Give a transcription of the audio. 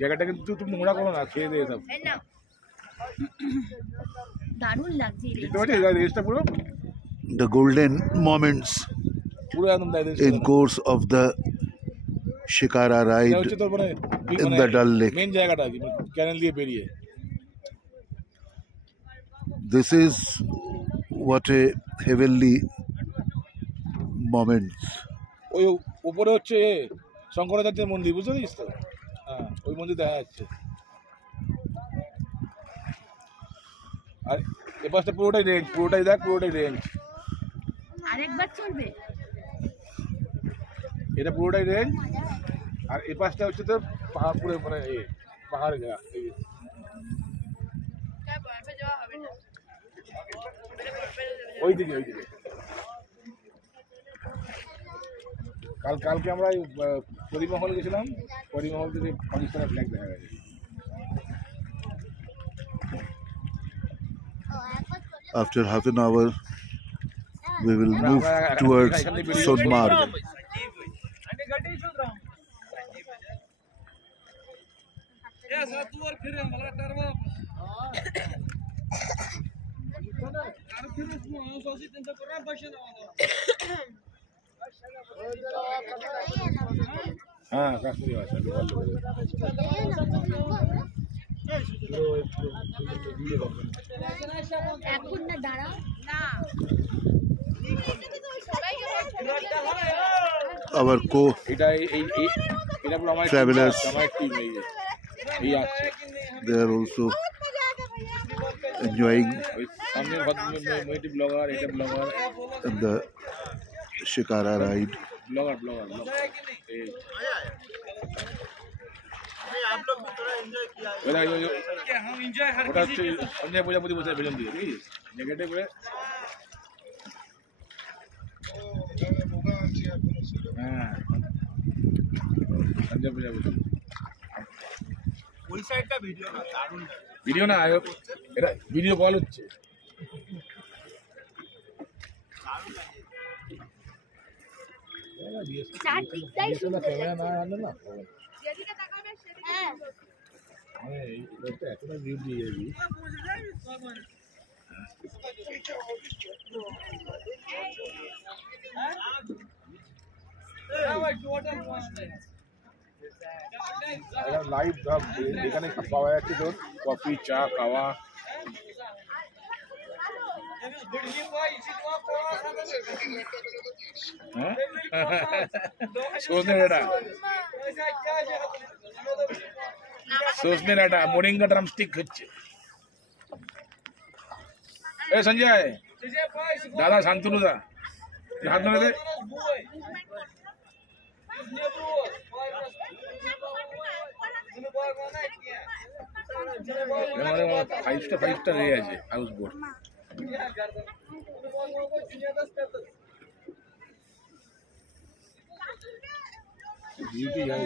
জায়গাটা কিন্তু তুমি নোংরা করো না, খেয়ে দিয়ে সব দারুণ লাগছে পুরো the golden moments in course of the Shikara ride in the Dal Lake. Main জায়গাটা ক্যানেল দিয়ে বেরিয়ে This is what a heavenly moments. ওই উপরে হচ্ছে শঙ্করাচার্যের মন্দির, বুঝতে পারিস তো? হ্যাঁ, ওই মন্দির দেখা যাচ্ছে। আর এ পাশটা পুরোটাই রেঞ্জ, পুরোটাই দেখ, পুরোটাই রেঞ্জ। আরেকবার চলবে, এটা পুরোটাই রেঞ্জ। আর এ পাশটা হচ্ছে তো পাহাড়, পুরো মানে পাহাড়ের জায়গা। ওইদিকে ওইদিকে কালকে আমরা পরিমহল গেছিলাম, পরিমহল থেকে পাকিস্তানের ফ্ল্যাগ দেখা গেছে। After half an hour, we will move towards Sonmarg. হ্যাঁ, কাশ্মীরি ভাষা। এখন না দাঁড়াও না। Our co-travelers, they are also enjoying in the Shikara ride. Blogger आप लोग भी थोड़ा एंजॉय किया हम एंजॉय हर किसी संजय प्रजापति बोलते फिल्म दी है नेगेटिव है। हां, संजय प्रजापति ওই সাইডটা ভিডিও না, দারুণ ভিডিও না আয়ো, এটা ভিডিও কল হচ্ছে। চারদিকটাই সুন্দর ক্যামেরা না আনলে না, যেদিকে তাকাবে সেদিকে। হ্যাঁ, এটা এতটা ভিউ দিয়ে যাবি। লাইভ এখানে পাওয়া যাচ্ছে তোর কফি, চা, খাওয়া। सोचने डाटा मोरिंगा ड्रमस्टिक হচ্ছে। এ সঞ্জয় দাদা, শান্তনু দা, হাত ধরে দে। ফাইভ স্টার হয়ে আছে হাউস বোট। বিউটি মানে